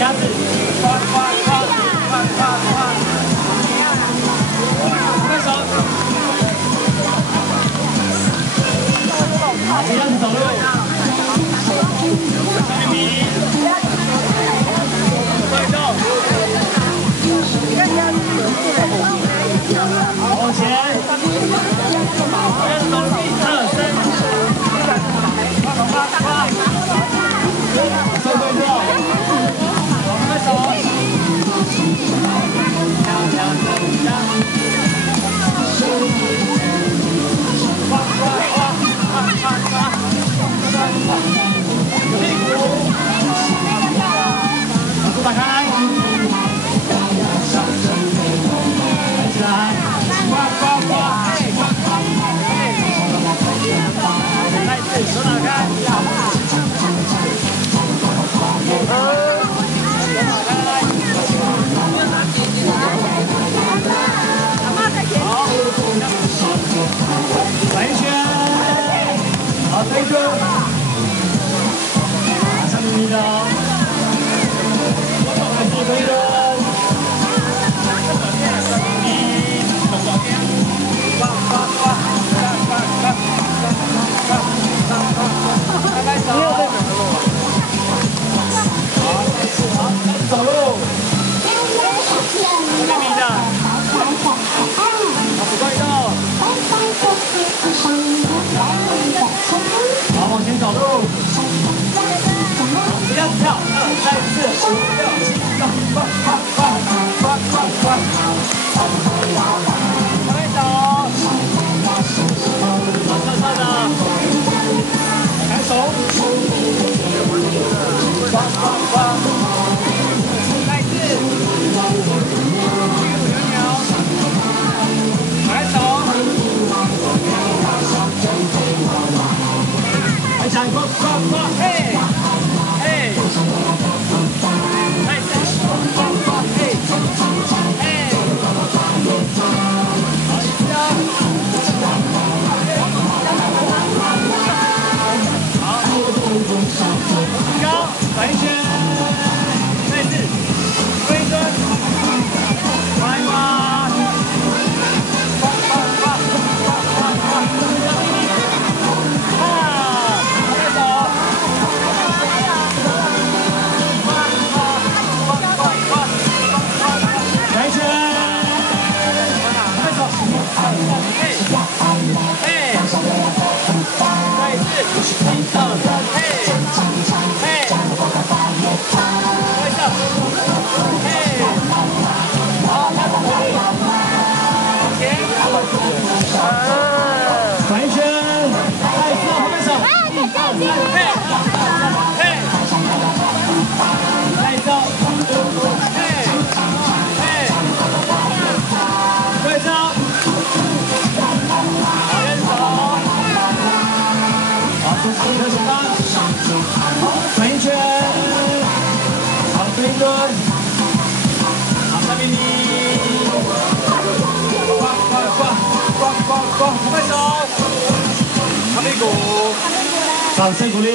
鸭子，呱呱呱呱呱呱，快手，鸭子走路，咪咪，对动，往前，鸭子走路，1、2、3，呱呱呱。 对对对，好，快手，呱呱呱，屁股，把手打开，抬起来，呱呱呱，再次手打开。 来一圈，好，再一个，上面你的，再一个，呱呱呱，拜拜手，好，开始走路，上面你的，好，不怪动。 好，往前走路，不要跳，2、3、4、5、6、7、8，呱呱呱呱呱呱，快走，好，侧侧的，抬手，呱呱呱，再次，屁股扭扭，抬手。 来讲呱呱呱，嘿，嘿，再次呱呱呱，嘿，嘿，好，一次啊，好，提高，转一圈，再次，推蹲，来吧，呱呱呱呱呱呱。 转一圈，再一次，后面手，1、2、3，嘿，嘿，再一招，嘿，嘿，对招，好，连手，好，出手开始吧，转一圈，好，推蹲，好，下面你。 拍手，擦屁股，掌声鼓励。